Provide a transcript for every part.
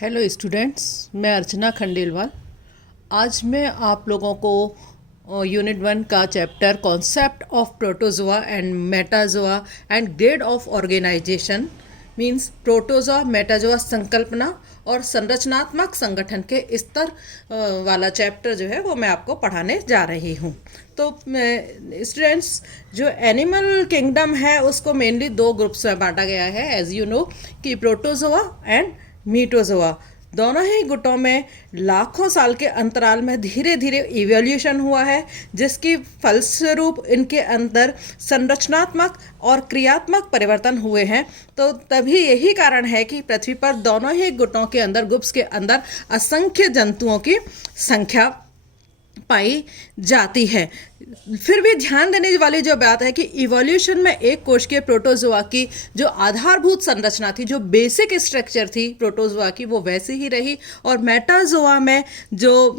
Hello students, मैं अर्चना खंडेलवाल। आज मैं आप लोगों को यूनिट 1 का chapter concept of protozoa and metazoa and grade of organisation means protozoa metazoa संकल्पना और संरचनात्मक संगठन के स्तर वाला चैप्टर जो है वो मैं आपको पढ़ाने जा रही हूँ। तो स्टूडेंट्स, जो एनिमल किंगडम है उसको मेनली दो ग्रुप्स में बांटा गया है एज यू नो कि प्रोटोजोआ एंड मीटोजोआ। दोनों ही गुटों में लाखों साल के अंतराल में धीरे धीरे इवोल्यूशन हुआ है, जिसकी फलस्वरूप इनके अंदर संरचनात्मक और क्रियात्मक परिवर्तन हुए हैं। तो तभी यही कारण है कि पृथ्वी पर दोनों ही गुटों के अंदर ग्रुप्स के अंदर असंख्य जंतुओं की संख्या पाई जाती है। फिर भी ध्यान देने वाली जो बात है कि इवोल्यूशन में एक कोशिकीय प्रोटोजोआ की जो आधारभूत संरचना थी, जो बेसिक स्ट्रक्चर थी प्रोटोजोआ की, वो वैसी ही रही। और मेटाजोआ में जो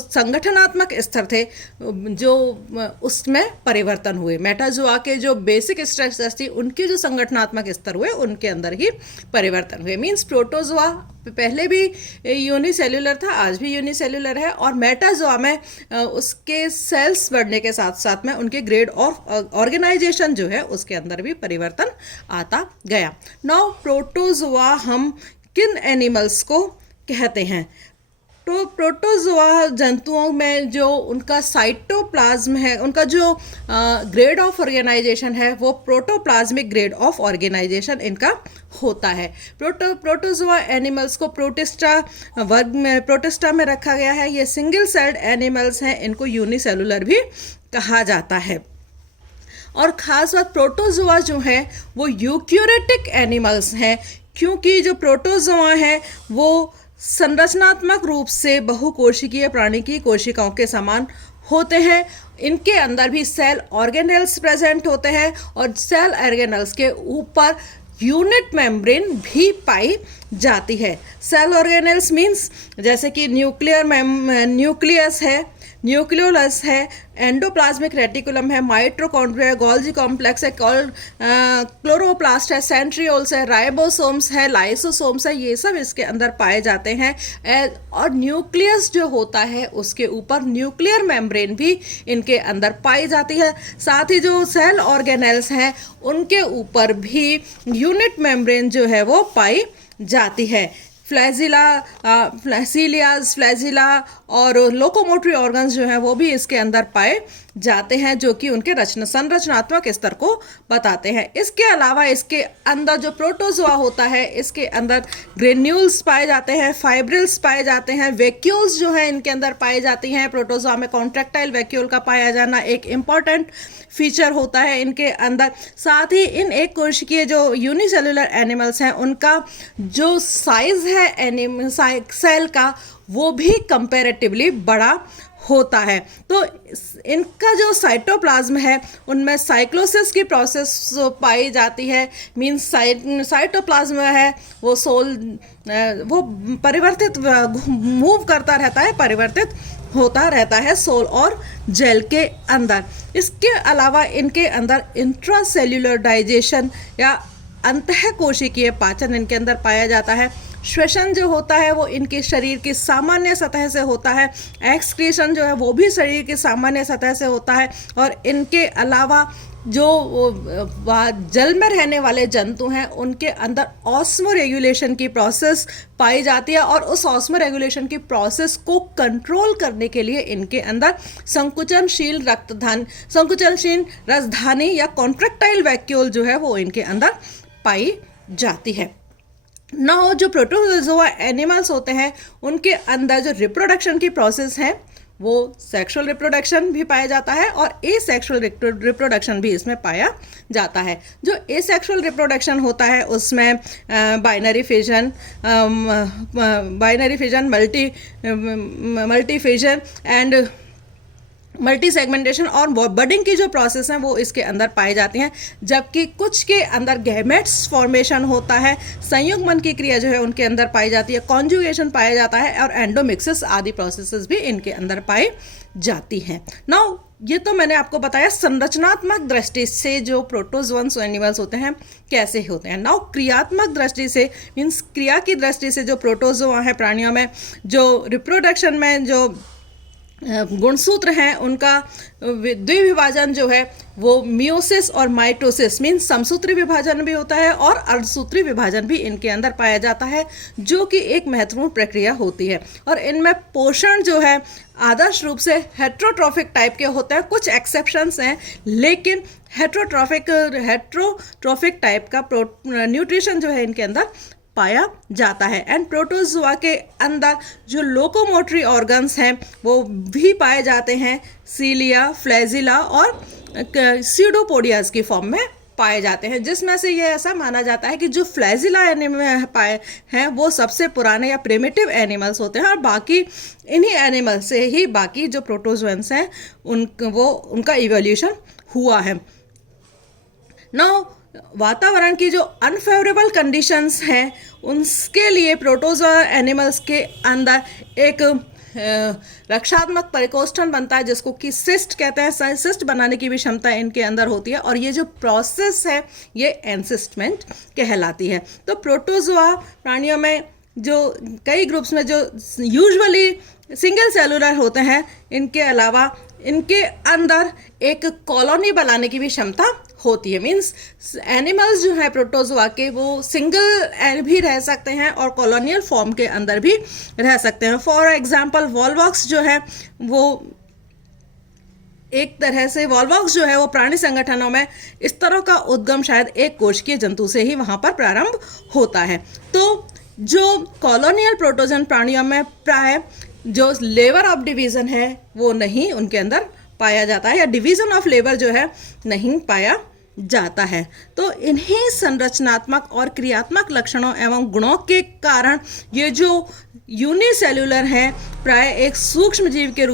संगठनात्मक स्तर थे जो उसमें परिवर्तन हुए। मेटाजोआ के जो बेसिक स्ट्रक्चर थी उनके जो संगठनात्मक स्तर हुए उनके अंदर ही परिवर्तन हुए। मीन्स प्रोटोजोआ पहले भी यूनिसेल्युलर था, आज भी यूनिसेल्युलर है। और मेटाजोआ में उसके सेल्स बढ़ने के साथ साथ में उनके ग्रेड ऑफ ऑर्गेनाइजेशन जो है उसके अंदर भी परिवर्तन आता गया। नाउ प्रोटोजोआ हम किन एनिमल्स को कहते हैं? तो प्रोटोजोआ जंतुओं में जो उनका साइटोप्लाज्म है, उनका जो ग्रेड ऑफ ऑर्गेनाइजेशन है वो प्रोटोप्लाज्मिक ग्रेड ऑफ ऑर्गेनाइजेशन इनका होता है। प्रोटोजोआ एनिमल्स को प्रोटिस्टा वर्ग में प्रोटिस्टा में रखा गया है। ये सिंगल सेल्ड एनिमल्स हैं, इनको यूनिसेलुलर भी कहा जाता है। और ख़ास बात, प्रोटोजोआ जो है वो यूकैरियोटिक एनिमल्स हैं, क्योंकि जो प्रोटोजोआ हैं वो संरचनात्मक रूप से बहुकोशिकीय प्राणी की कोशिकाओं के समान होते हैं। इनके अंदर भी सेल ऑर्गेनेल्स प्रेजेंट होते हैं और सेल ऑर्गेनेल्स के ऊपर यूनिट मेम्ब्रेन भी पाई जाती है। सेल ऑर्गेनेल्स मीन्स जैसे कि न्यूक्लियस है, न्यूक्लियोलस है, एंडोप्लाज्मिक रेटिकुलम है, माइटोकॉन्ड्रिया, गोल्जी कॉम्प्लेक्स है, क्लोरोप्लास्ट है, सेंट्रियोल्स है, राइबोसोम्स है, लाइसोसोम्स है, ये सब इसके अंदर पाए जाते हैं। और न्यूक्लियस जो होता है उसके ऊपर न्यूक्लियर मेम्ब्रेन भी इनके अंदर पाई जाती है। साथ ही जो सेल ऑर्गेनेल्स हैं उनके ऊपर भी यूनिट मेम्ब्रेन जो है वो पाई जाती है। सीलियाज, फ्लैजिला और लोकोमोटरी ऑर्गन्स जो हैं वो भी इसके अंदर पाए जाते हैं, जो कि उनके संरचनात्मक स्तर को बताते हैं। इसके अलावा इसके अंदर जो प्रोटोजोआ होता है इसके अंदर ग्रेन्यूल्स पाए जाते हैं, फाइब्रिल्स पाए जाते हैं, वैक्यूल्स जो हैं इनके अंदर पाई जाती हैं। प्रोटोजोआ में कॉन्ट्रैक्टाइल वैक्यूल का पाया जाना एक इम्पॉर्टेंट फीचर होता है इनके अंदर। साथ ही इन एक कोशिकीय जो यूनिसेलुलर एनिमल्स हैं उनका जो साइज है सेल का वो भी कंपैरेटिवली बड़ा होता है। तो इनका जो साइटोप्लाज्म है उनमें साइक्लोसिस की प्रोसेस पाई जाती है। मीन्स साइटोप्लाज्म है वो परिवर्तित मूव करता रहता है, परिवर्तित होता रहता है सोल और जेल के अंदर। इसके अलावा इनके अंदर इंट्रासेल्युलर डाइजेशन या अंतः कोशिकीय पाचन इनके अंदर पाया जाता है। श्वसन जो होता है वो इनके शरीर की सामान्य सतह से होता है। एक्सक्रीशन जो है वो भी शरीर की सामान्य सतह से होता है। और इनके अलावा जो जल में रहने वाले जंतु हैं उनके अंदर ऑस्मो रेगुलेशन की प्रोसेस पाई जाती है। और उस ऑस्मो रेगुलेशन की प्रोसेस को कंट्रोल करने के लिए इनके अंदर संकुचनशील रसधानी या कॉन्ट्रैक्टाइल वैक्यूल जो है वो इनके अंदर पाई जाती है। नाउ जो प्रोटोजोआ एनिमल्स होते हैं उनके अंदर जो रिप्रोडक्शन की प्रोसेस है वो सेक्सुअल रिप्रोडक्शन भी पाया जाता है और एसेक्सुअल रिप्रोडक्शन भी इसमें पाया जाता है। जो एसेक्सुअल रिप्रोडक्शन होता है उसमें binary fission, multi fission and multi segmentation और बडिंग की जो प्रोसेस हैं वो इसके अंदर पाई जाती हैं। जबकि कुछ के अंदर गैमेट्स फॉर्मेशन होता है, संयुग्मन की क्रिया जो है उनके अंदर पाई जाती है, कॉन्जुगेशन पाया जाता है और एंडोमिक्सिस आदि प्रोसेसेस भी इनके अंदर पाई जाती हैं। नाउ ये तो मैंने आपको बताया संरचनात्मक दृष्टि से जो प्रोटोजोअन्स एनिमल्स होते हैं कैसे होते हैं। नाउ क्रियात्मक दृष्टि से मीन्स क्रिया की दृष्टि से जो प्रोटोजोआ है प्राणियों में, जो रिप्रोडक्शन में जो गुणसूत्र हैं उनका द्विविभाजन जो है वो मियोसिस और माइटोसिस मीन्स समसूत्री विभाजन भी होता है और अर्धसूत्री विभाजन भी इनके अंदर पाया जाता है, जो कि एक महत्वपूर्ण प्रक्रिया होती है। और इनमें पोषण जो है आदर्श रूप से हेट्रोट्रॉफिक टाइप के होते हैं, कुछ एक्सेप्शंस हैं, लेकिन हेट्रोट्रॉफिक टाइप का न्यूट्रिशन जो है इनके अंदर पाया जाता है। एंड प्रोटोजोआ के अंदर जो लोकोमोटरी ऑर्गन्स हैं वो भी पाए जाते हैं, सीलिया, फ्लैजिला और सीडोपोडियाज की फॉर्म में पाए जाते हैं, जिसमें से ये ऐसा माना जाता है कि जो फ्लैजिला एनिमल पाए हैं वो सबसे पुराने या प्रिमिटिव एनिमल्स होते हैं और बाकी इन्हीं एनिमल से ही बाकी जो प्रोटोजोअन्स हैं उनका इवोल्यूशन हुआ है। नाउ वातावरण की जो अनफेवरेबल कंडीशंस हैं उनके लिए प्रोटोजोआ एनिमल्स के अंदर एक रक्षात्मक परिकोष्ठन बनता है जिसको कि सिस्ट कहते हैं। सिस्ट बनाने की भी क्षमता इनके अंदर होती है और ये जो प्रोसेस है ये एनसिस्टमेंट कहलाती है। तो प्रोटोजोआ प्राणियों में जो कई ग्रुप्स में जो यूजुअली सिंगल सेलुलर होते हैं, इनके अलावा इनके अंदर एक कॉलोनी बनाने की भी क्षमता होती है। मीन्स एनिमल्स जो है प्रोटोजोआ के वो सिंगल भी रह सकते हैं और कॉलोनियल फॉर्म के अंदर भी रह सकते हैं। फॉर एग्जांपल वॉल्वॉक्स जो है वो एक तरह से वॉल्वॉक्स जो है वो प्राणी संगठनों में इस तरह का उद्गम शायद एक कोशिकीय जंतु से ही वहाँ पर प्रारंभ होता है। तो जो कॉलोनियल प्रोटोजन प्राणियों में प्राय जो लेबर ऑफ डिवीज़न है वो नहीं उनके अंदर पाया जाता है, या डिवीज़न ऑफ लेबर जो है नहीं पाया जाता है। तो इन्हीं संरचनात्मक और क्रियात्मक लक्षणों एवं गुणों के कारण ये जो यूनिसेल्युलर हैं प्राय एक सूक्ष्म जीव के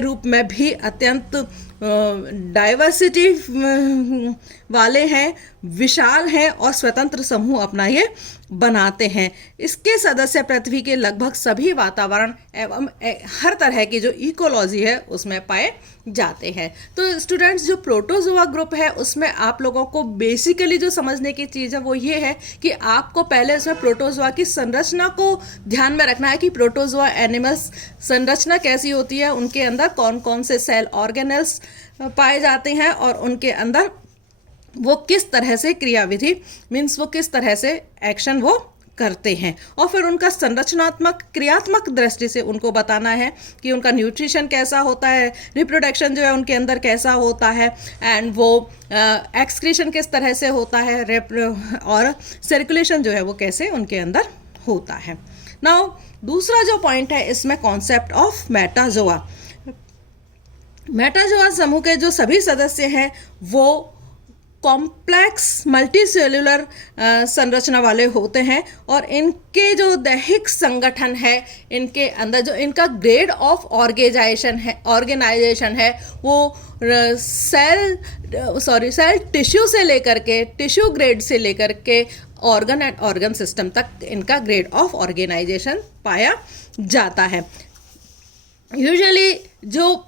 रूप में भी अत्यंत डाइवर्सिटी वाले हैं, विशाल हैं और स्वतंत्र समूह अपना ये बनाते हैं। इसके सदस्य पृथ्वी के लगभग सभी वातावरण एवं हर तरह की जो इकोलॉजी है उसमें पाए जाते हैं। तो स्टूडेंट्स, जो प्रोटोजोआ ग्रुप है उसमें आप लोगों को बेसिकली जो समझने की चीज़ है वो ये है कि आपको पहले उसमें प्रोटोजोआ की संरचना को ध्यान में रखना है कि प्रोटोजोआ एनिमल्स संरचना कैसी होती है, उनके अंदर कौन कौन से सेल ऑर्गेनेल्स पाए जाते हैं और उनके अंदर वो किस तरह से क्रियाविधि मीन्स वो किस तरह से एक्शन वो करते हैं, और फिर उनका संरचनात्मक क्रियात्मक दृष्टि से उनको बताना है कि उनका न्यूट्रिशन कैसा होता है, रिप्रोडक्शन जो है उनके अंदर कैसा होता है, एंड वो एक्सक्रीशन किस तरह से होता है, और सर्कुलेशन जो है वो कैसे उनके अंदर होता है। नाउ दूसरा जो पॉइंट है इसमें कॉन्सेप्ट ऑफ मेटाजोआ। मेटाजोआ समूह के जो सभी सदस्य हैं वो कॉम्प्लेक्स मल्टीसेल्युलर संरचना वाले होते हैं और इनके जो दैहिक संगठन है इनके अंदर जो इनका ग्रेड ऑफ ऑर्गेनाइजेशन है वो सेल टिश्यू से लेकर के टिश्यू ग्रेड से लेकर के ऑर्गन एंड ऑर्गन सिस्टम तक इनका ग्रेड ऑफ ऑर्गेनाइजेशन पाया जाता है। यूजुअली जो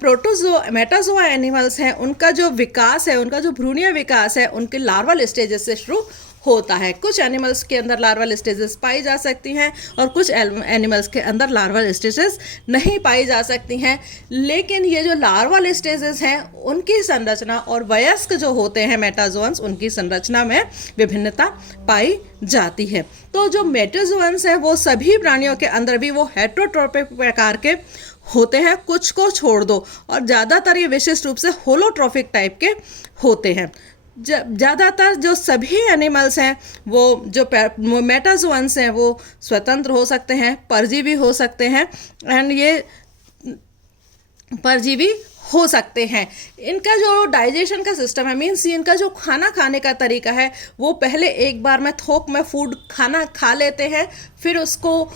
मेटाजोआ एनिमल्स हैं उनका जो विकास है, उनका जो भ्रूणीय विकास है उनके लार्वल स्टेजेस से शुरू होता है। कुछ एनिमल्स के अंदर लार्वल स्टेजेस पाई जा सकती हैं और कुछ एनिमल्स के अंदर लार्वल स्टेजेस नहीं पाई जा सकती हैं, लेकिन ये जो लार्वल स्टेजेस हैं उनकी संरचना और वयस्क जो होते हैं मेटाजोअन्स उनकी संरचना में विभिन्नता पाई जाती है। तो जो मेटाजोअन्स हैं वो सभी प्राणियों के अंदर भी वो हेट्रोट्रोपिक प्रकार के होते हैं, कुछ को छोड़ दो, और ज़्यादातर ये विशिष्ट रूप से होलोट्रोफिक टाइप के होते हैं। ज़्यादातर जो सभी एनिमल्स हैं वो जो मेटाजोअन्स हैं वो स्वतंत्र हो सकते हैं, परजीवी हो सकते हैं, एंड ये परजीवी हो सकते हैं। इनका जो डाइजेशन का सिस्टम है मीन्स इनका जो खाना खाने का तरीका है वो पहले एक बार में थोक में फूड खाना खा लेते हैं, फिर उसको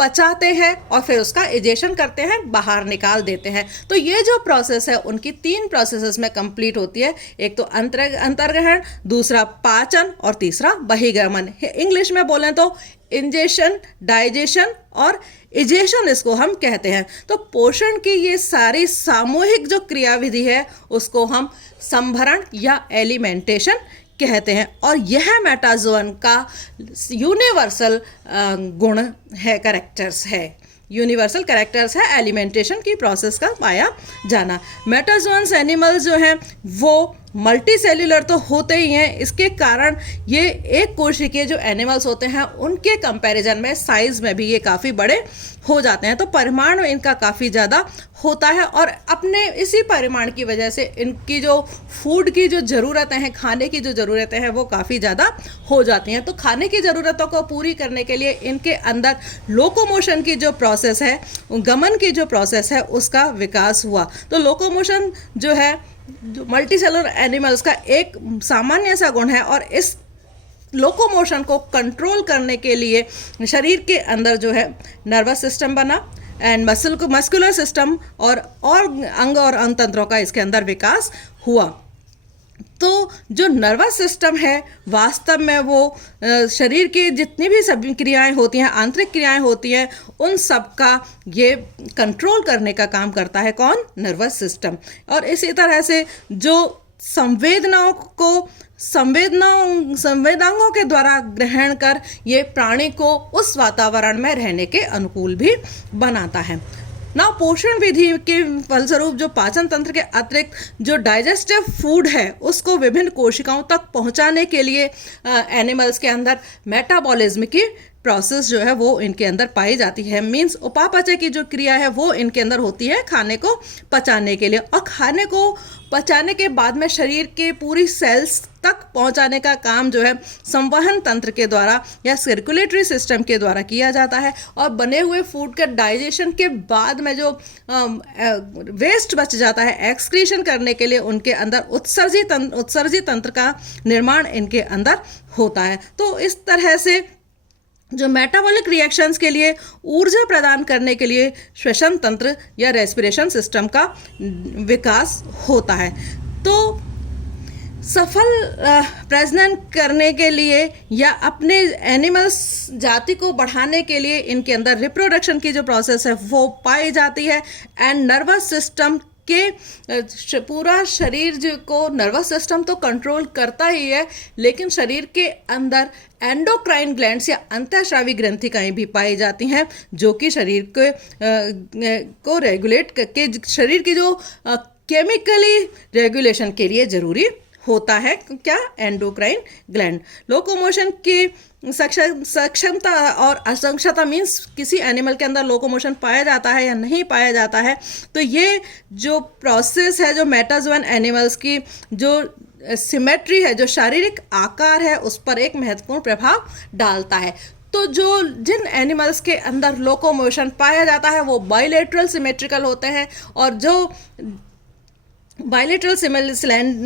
पचाते हैं और फिर उसका इजेशन करते हैं, बाहर निकाल देते हैं। तो ये जो प्रोसेस है उनकी 3 प्रोसेसेस में कंप्लीट होती है। एक तो अंतर्ग्रहण, दूसरा पाचन और तीसरा बहिर्गमन। इंग्लिश में बोलें तो इंजेशन, डाइजेशन और इजेशन इसको हम कहते हैं। तो पोषण की ये सारी सामूहिक जो क्रियाविधि है उसको हम संभरण या एलिमेंटेशन कहते हैं। और यह मेटाजोअन का यूनिवर्सल गुण है, कैरेक्टर्स है, यूनिवर्सल कैरेक्टर्स है एलिमेंटेशन की प्रोसेस का पाया जाना। मेटाजोअन्स एनिमल्स जो हैं वो मल्टी सेल्यूलर तो होते ही हैं, इसके कारण ये एक कोशिकीय जो एनिमल्स होते हैं उनके कंपैरिजन में साइज में भी ये काफ़ी बड़े हो जाते हैं। तो परिमाण इनका काफ़ी ज़्यादा होता है और अपने इसी परिमाण की वजह से इनकी जो फूड की जो ज़रूरतें हैं, खाने की जो ज़रूरतें हैं वो काफ़ी ज़्यादा हो जाती हैं। तो खाने की ज़रूरतों को पूरी करने के लिए इनके अंदर लोकोमोशन की जो प्रोसेस है, गमन की जो प्रोसेस है उसका विकास हुआ। तो लोकोमोशन जो है मल्टी सेलुलर एनिमल्स का एक सामान्य सा गुण है और इस लोकोमोशन को कंट्रोल करने के लिए शरीर के अंदर जो है नर्वस सिस्टम बना एंड मस्कुलर सिस्टम और अंग और अंतंत्रों का इसके अंदर विकास हुआ। तो जो नर्वस सिस्टम है वास्तव में वो शरीर की जितनी भी सभी क्रियाएं होती हैं, आंतरिक क्रियाएं होती हैं, उन सब का ये कंट्रोल करने का काम करता है। कौन? Nervous system. और इसी तरह से जो संवेदनाओं को संवेदांगों के द्वारा ग्रहण कर ये प्राणी को उस वातावरण में रहने के अनुकूल भी बनाता है। ना पोषण विधि के फलस्वरूप जो पाचन तंत्र के अतिरिक्त जो डाइजेस्टिव फूड है उसको विभिन्न कोशिकाओं तक पहुंचाने के लिए एनिमल्स के अंदर मेटाबॉलिज्म की प्रोसेस जो है वो इनके अंदर पाई जाती है। मींस उपापचय की जो क्रिया है वो इनके अंदर होती है खाने को पचाने के लिए, और खाने को पचाने के बाद में शरीर के पूरी सेल्स तक पहुंचाने का काम जो है संवहन तंत्र के द्वारा या सर्कुलेटरी सिस्टम के द्वारा किया जाता है। और बने हुए फूड के डाइजेशन के बाद में जो वेस्ट बच जाता है एक्सक्रीशन करने के लिए उनके अंदर उत्सर्जी तंत्र का निर्माण इनके अंदर होता है। तो इस तरह से जो मेटाबॉलिक रिएक्शंस के लिए ऊर्जा प्रदान करने के लिए श्वसन तंत्र या रेस्पिरेशन सिस्टम का विकास होता है। तो सफल प्रजनन करने के लिए या अपने एनिमल्स जाति को बढ़ाने के लिए इनके अंदर रिप्रोडक्शन की जो प्रोसेस है वो पाई जाती है। एंड नर्वस सिस्टम के पूरा शरीर जो को नर्वस सिस्टम तो कंट्रोल करता ही है, लेकिन शरीर के अंदर एंडोक्राइन ग्लैंड्स या अंतःस्रावी ग्रंथिकाएं भी पाई जाती हैं जो कि शरीर को रेगुलेट करके शरीर की जो केमिकली रेगुलेशन के लिए ज़रूरी होता है। क्या? Endocrine gland. लोकोमोशन की सक्षमता और असक्षमता मीन्स किसी एनिमल के अंदर लोकोमोशन पाया जाता है या नहीं पाया जाता है। तो ये जो प्रोसेस है जो मेटाजोअन एनिमल्स की जो सिमेट्री है, जो शारीरिक आकार है, उस पर एक महत्वपूर्ण प्रभाव डालता है। तो जो जिन एनिमल्स के अंदर लोकोमोशन पाया जाता है वो बाइलेटरल सिमेट्रिकल होते हैं, और जो बाइलेटरल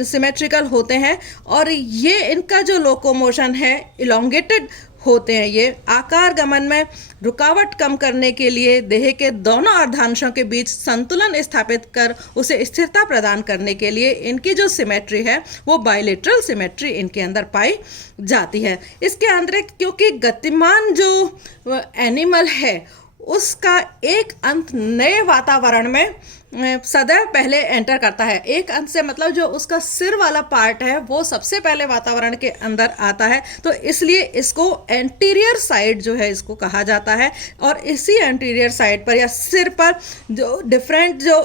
सिमेट्रिकल होते हैं और ये इनका जो लोकोमोशन है इलोंगेटेड होते हैं। ये आकार गमन में रुकावट कम करने के लिए देह के दोनों अर्धांशों के बीच संतुलन स्थापित कर उसे स्थिरता प्रदान करने के लिए इनकी जो सिमेट्री है वो बाइलेटरल सिमेट्री इनके अंदर पाई जाती है। इसके अंदर क्योंकि गतिमान जो एनिमल है उसका एक अंत नए वातावरण में सदैव पहले एंटर करता है। एक अंत से मतलब जो उसका सिर वाला पार्ट है वो सबसे पहले वातावरण के अंदर आता है, तो इसलिए इसको एंटीरियर साइड जो है इसको कहा जाता है। और इसी एंटीरियर साइड पर या सिर पर जो डिफरेंट जो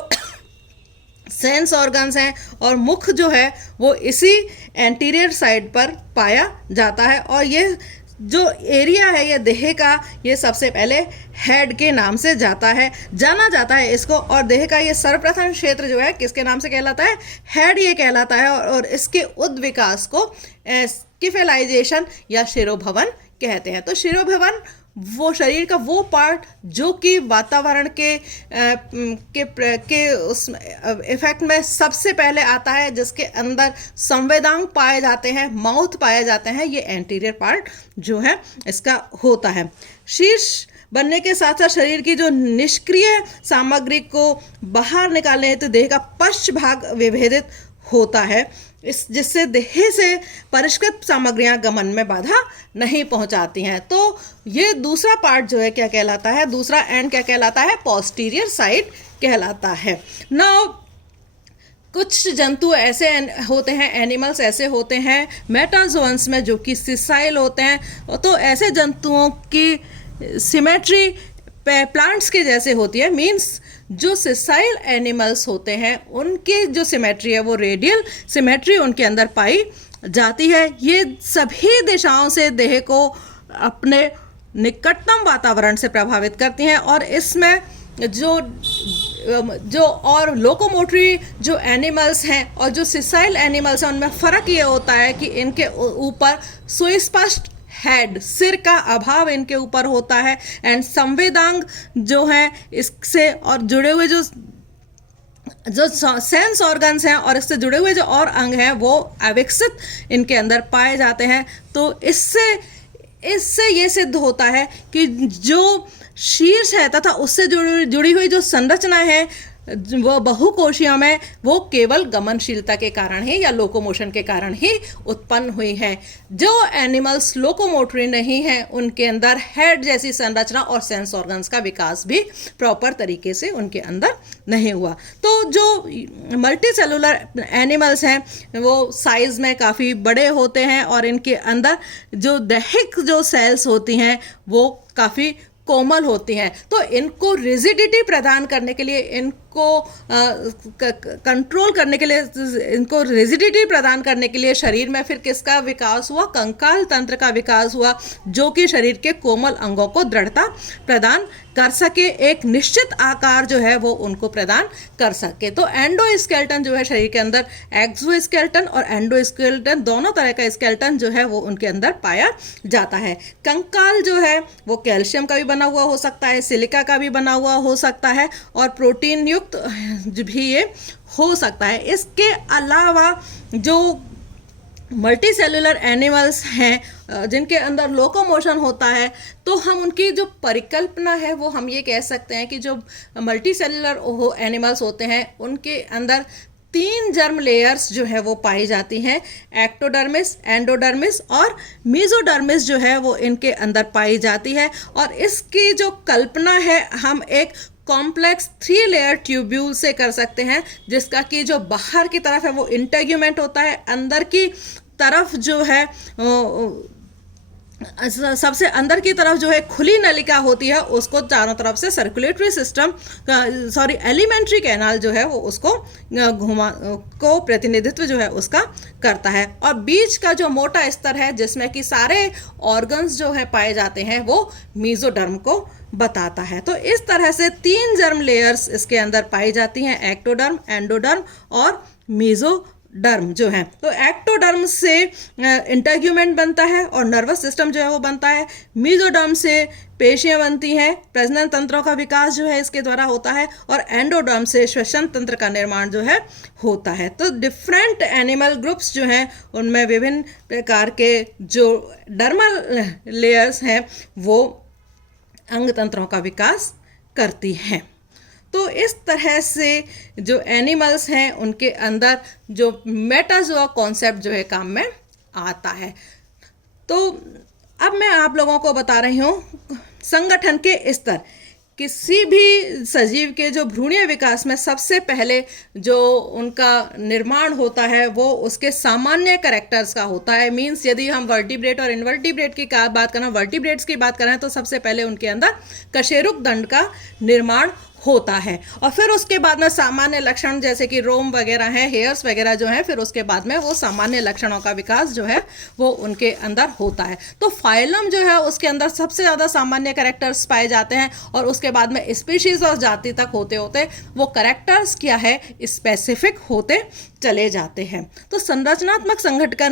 सेंस ऑर्गन्स हैं और मुख जो है वो इसी एंटीरियर साइड पर पाया जाता है। और ये जो एरिया है ये देह का, ये सबसे पहले हेड के नाम से जाना जाता है इसको। और देह का ये सर्वप्रथम क्षेत्र जो है किसके नाम से कहलाता है? हेड ये कहलाता है। और इसके उद्विकास को स्किफेलाइजेशन या शिरोभवन कहते हैं। तो शिरोभवन वो शरीर का वो पार्ट जो कि वातावरण के उस इफेक्ट में सबसे पहले आता है, जिसके अंदर संवेदांग पाए जाते हैं, माउथ पाए जाते हैं, ये एंटीरियर पार्ट जो है इसका होता है। शीर्ष बनने के साथ साथ शरीर की जो निष्क्रिय सामग्री को बाहर निकालने हेतु देह का पश्च भाग विभेदित होता है, इस जिससे देह से परिष्कृत सामग्रियां गमन में बाधा नहीं पहुंचाती हैं। तो ये दूसरा पार्ट जो है क्या कहलाता है, दूसरा एंड क्या कहलाता है, पोस्टीरियर साइड कहलाता है। नाउ कुछ जंतु ऐसे होते हैं, एनिमल्स ऐसे होते हैं मेटाजोन्स में जो कि सिसाइल होते हैं। तो ऐसे जंतुओं की सिमेट्री प्लांट्स के जैसे होती है, मींस जो सिसाइल एनिमल्स होते हैं उनकी जो सिमेट्री है वो रेडियल सिमेट्री उनके अंदर पाई जाती है। ये सभी दिशाओं से देह को अपने निकटतम वातावरण से प्रभावित करती हैं और इसमें जो और लोकोमोटरी जो एनिमल्स हैं और जो सिसाइल एनिमल्स हैं उनमें फ़र्क ये होता है कि इनके ऊपर सुस्पष्ट हेड, सिर का अभाव इनके ऊपर होता है, एंड संवेदांग जो है इससे और जुड़े हुए जो सेंस ऑर्गन्स हैं और इससे जुड़े हुए जो और अंग हैं वो अविकसित इनके अंदर पाए जाते हैं। तो इससे ये सिद्ध होता है कि जो शीर्ष है तथा उससे जुड़ी हुई जो संरचना है वो बहुकोशियों में वो केवल गमनशीलता के कारण ही या लोकोमोशन के कारण ही उत्पन्न हुई है। जो एनिमल्स लोकोमोटरी नहीं है उनके अंदर हेड जैसी संरचना और सेंस ऑर्गन्स का विकास भी प्रॉपर तरीके से उनके अंदर नहीं हुआ। तो जो मल्टी सेलुलर एनिमल्स हैं वो साइज में काफ़ी बड़े होते हैं और इनके अंदर जो दैहिक जो सेल्स होती हैं वो काफ़ी कोमल होती हैं। तो इनको रिजिडिटी प्रदान करने के लिए, इनको कंट्रोल करने के लिए, इनको रिजिडिटी प्रदान करने के लिए शरीर में फिर किसका विकास हुआ, कंकाल तंत्र का विकास हुआ जो कि शरीर के कोमल अंगों को दृढ़ता प्रदान कर सके, एक निश्चित आकार जो है वो उनको प्रदान कर सके। तो एंडोस्केलेटन जो है शरीर के अंदर, एक्सोस्केलेटन और एंडोस्केलेटन दोनों तरह का स्केलेटन जो है वो उनके अंदर पाया जाता है। कंकाल जो है वो कैल्शियम का भी बना हुआ हो सकता है, सिलिका का भी बना हुआ हो सकता है और प्रोटीन युक्त भी ये हो सकता है। इसके अलावा जो मल्टी सेलुलर एनिमल्स हैं जिनके अंदर लोकोमोशन होता है, तो हम उनकी जो परिकल्पना है वो हम ये कह सकते हैं कि जो मल्टी सेलुलर एनिमल्स होते हैं उनके अंदर 3 जर्म लेयर्स जो है वो पाई जाती हैं, एक्टोडर्मिस, एंडोडर्मिस और मीजोडर्मिस जो है वो इनके अंदर पाई जाती है। और इसकी जो कल्पना है हम एक कॉम्प्लेक्स 3 लेयर ट्यूब्यूल से कर सकते हैं, जिसका कि जो बाहर की तरफ है वो इंटेग्यूमेंट होता है, अंदर की तरफ जो है सबसे अंदर की तरफ जो है खुली नलिका होती है, उसको चारों तरफ से सर्कुलेटरी सिस्टम एलिमेंट्री कैनाल जो है वो उसको घुमा को प्रतिनिधित्व जो है उसका करता है। और बीच का जो मोटा स्तर है जिसमें कि सारे ऑर्गन्स जो है पाए जाते हैं वो मीजोडर्म को बताता है। तो इस तरह से 3 जर्म लेयर्स इसके अंदर पाई जाती हैं, एक्टोडर्म, एंडोडर्म और मीजोडर्म जो है। तो एक्टोडर्म से इंटेग्यूमेंट बनता है और नर्वस सिस्टम जो है वो बनता है, मीजोडर्म से पेशियां बनती हैं, प्रजनन तंत्रों का विकास जो है इसके द्वारा होता है और एंडोडर्म से श्वसन तंत्र का निर्माण जो है होता है। तो डिफरेंट एनिमल ग्रुप्स जो हैं उनमें विभिन्न प्रकार के जो डर्मल लेयर्स हैं वो अंग तंत्रों का विकास करती हैं। तो इस तरह से जो एनिमल्स हैं उनके अंदर जो मेटाजोआ कॉन्सेप्ट जो है काम में आता है। तो अब मैं आप लोगों को बता रही हूँ संगठन के स्तर। किसी भी सजीव के जो भ्रूणीय विकास में सबसे पहले जो उनका निर्माण होता है वो उसके सामान्य कैरेक्टर्स का होता है। मींस यदि हम वर्टिब्रेट और इनवर्टिब्रेट की बात करें, वर्टिब्रेट्स की बात करें तो सबसे पहले उनके अंदर कशेरुक दंड का निर्माण होता है और फिर उसके बाद में सामान्य लक्षण जैसे कि रोम वगैरह हैं, हेयर्स वगैरह जो हैं, फिर उसके बाद में वो सामान्य लक्षणों का विकास जो है वो उनके अंदर होता है। तो फाइलम जो है उसके अंदर सबसे ज़्यादा सामान्य कैरेक्टर्स पाए जाते हैं और उसके बाद में स्पीशीज और जाति तक होते होते वो कैरेक्टर्स क्या है स्पेसिफिक होते चले जाते हैं। तो संरचनात्मक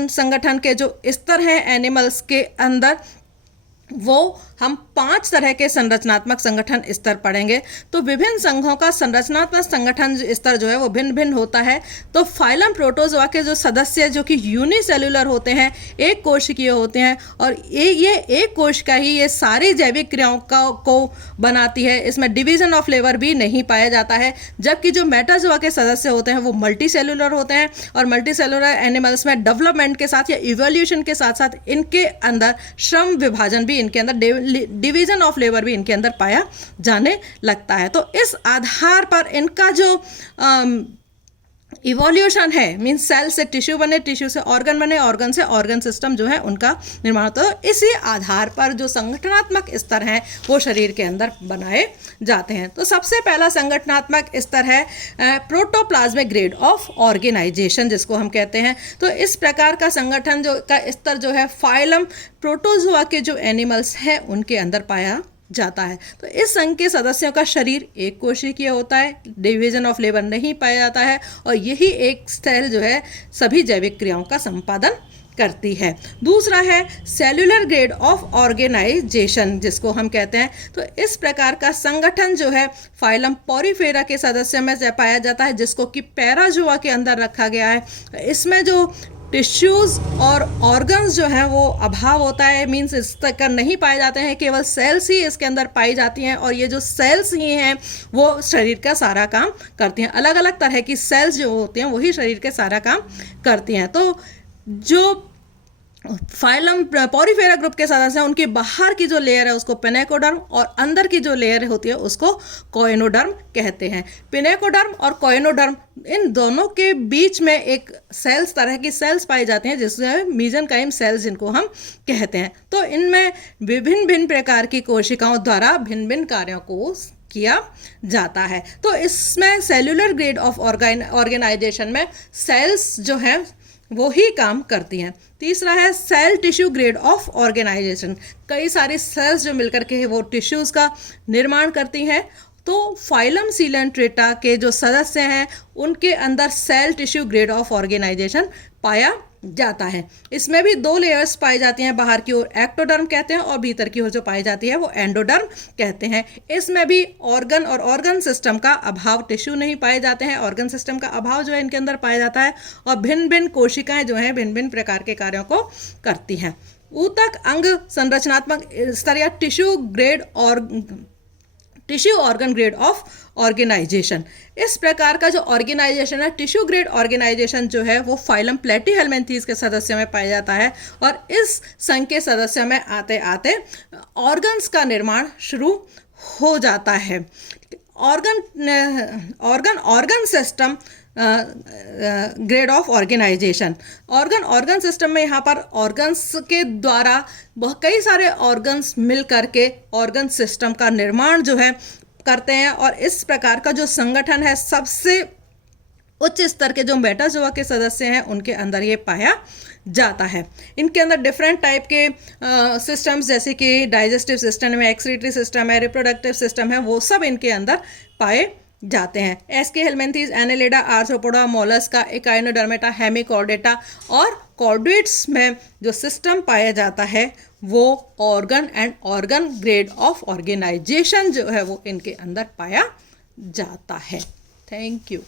संगठन के जो स्तर हैं एनिमल्स के अंदर वो हम 5 तरह के संरचनात्मक संगठन स्तर पढ़ेंगे। तो विभिन्न संघों का संरचनात्मक संगठन स्तर जो है वो भिन्न भिन्न होता है। तो फाइलम प्रोटोजोआ के जो सदस्य जो कि यूनिसेल्युलर होते हैं, एक कोशिकीय होते हैं, और ये एक कोशिका ही ये सारी जैविक क्रियाओं को बनाती है। इसमें डिवीजन ऑफ लेबर भी नहीं पाया जाता है। जबकि जो मेटाजोआ के सदस्य होते हैं वो मल्टी सेल्युलर होते हैं, और मल्टी सेल्युलर एनिमल्स में डेवलपमेंट के साथ या इवोल्यूशन के साथ साथ इनके अंदर श्रम विभाजन भी, इनके अंदर डिवीजन ऑफ लेबर भी इनके अंदर पाया जाने लगता है। तो इस आधार पर इनका जो इवोल्यूशन है, मीन्स सेल से टिश्यू बने, टिश्यू से ऑर्गन बने, ऑर्गन से ऑर्गन सिस्टम जो है उनका निर्माण होता है। तो इसी आधार पर जो संगठनात्मक स्तर हैं वो शरीर के अंदर बनाए जाते हैं। तो सबसे पहला संगठनात्मक स्तर है प्रोटोप्लाज्मिक ग्रेड ऑफ ऑर्गेनाइजेशन, जिसको हम कहते हैं। तो इस प्रकार का संगठन जो का स्तर जो है फाइलम प्रोटोजोआ के जो एनिमल्स हैं उनके अंदर पाया जाता है। तो इस संघ के सदस्यों का शरीर एक कोशिकीय होता है, डिवीजन ऑफ लेबर नहीं पाया जाता है, और यही एक सेल जो है सभी जैविक क्रियाओं का संपादन करती है। दूसरा है सेल्यूलर ग्रेड ऑफ ऑर्गेनाइजेशन, जिसको हम कहते हैं। तो इस प्रकार का संगठन जो है फाइलम पॉरीफेरा के सदस्यों में पाया जाता है, जिसको कि पैराजोआ के अंदर रखा गया है। इसमें जो टिश्यूज़ और ऑर्गन्स जो हैं वो अभाव होता है, मीन्स इस तक नहीं पाए जाते हैं, केवल सेल्स ही इसके अंदर पाई जाती हैं, और ये जो सेल्स ही हैं वो शरीर का सारा काम करती हैं। अलग अलग तरह की सेल्स जो होती हैं वही शरीर के सारा काम करती हैं। तो जो फाइलम पॉरीफेरा ग्रुप के सदस्य हैं उनके बाहर की जो लेयर है उसको पिनेकोडर्म, और अंदर की जो लेयर होती है उसको कोइनोडर्म कहते हैं। पिनेकोडर्म और कोइनोडर्म इन दोनों के बीच में एक सेल्स तरह की सेल्स पाई जाती हैं, जिसमें मीजेनकाइम सेल्स जिनको हम कहते हैं। तो इनमें विभिन्न भिन्न प्रकार की कोशिकाओं द्वारा भिन्न भिन्न कार्यों को किया जाता है। तो इसमें सेल्यूलर ग्रेड ऑफ ऑर्गेनाइजेशन में सेल्स जो है वो ही काम करती हैं। तीसरा है cell tissue grade of organisation, कई सारी सेल्स जो मिलकर के वो टिश्यूज़ का निर्माण करती हैं। तो फाइलम सीलेंट्रेटा के जो सदस्य हैं उनके अंदर cell tissue grade of organisation पाया जाता है। इसमें भी 2 लेयर्स पाई जाती हैं, बाहर की ओर एक्टोडर्म कहते हैं और भीतर की ओर जो पाई जाती है वो एंडोडर्म कहते हैं। इसमें भी ऑर्गन और ऑर्गन सिस्टम का अभाव, टिश्यू नहीं पाए जाते हैं, ऑर्गन सिस्टम का अभाव जो है इनके अंदर पाया जाता है, और भिन्न भिन्न कोशिकाएं जो हैं भिन्न भिन्न प्रकार के कार्यों को करती हैं। ऊतक अंग संरचनात्मक स्तर या tissue organ grade of organisation, इस प्रकार का जो ऑर्गेनाइजेशन है टिश्यू ग्रेड ऑर्गेनाइजेशन जो है वो फाइलम प्लेटीहेल्मिन्थीज के सदस्यों में पाया जाता है, और इस संघ के सदस्यों में आते आते ऑर्गन्स का निर्माण शुरू हो जाता है। Organ system grade of organisation, organ system में यहाँ पर ऑर्गन्स के द्वारा कई सारे ऑर्गन्स मिल करके ऑर्गन सिस्टम का निर्माण जो है करते हैं, और इस प्रकार का जो संगठन है सबसे उच्च स्तर के जो मेटाजोआ के सदस्य हैं उनके अंदर ये पाया जाता है। इनके अंदर डिफरेंट टाइप के सिस्टम्स जैसे कि डाइजेस्टिव सिस्टम है, एक्सक्रीटरी सिस्टम है, रिप्रोडक्टिव सिस्टम है, वो सब इनके अंदर पाए जाते हैं। Aschelminthes, Annelida, Arthropoda, Mollusca, Echinodermata, Hemichordata और कॉर्डेट्स में जो सिस्टम पाया जाता है वो organ and organ grade of organisation जो है वो इनके अंदर पाया जाता है। Thank you.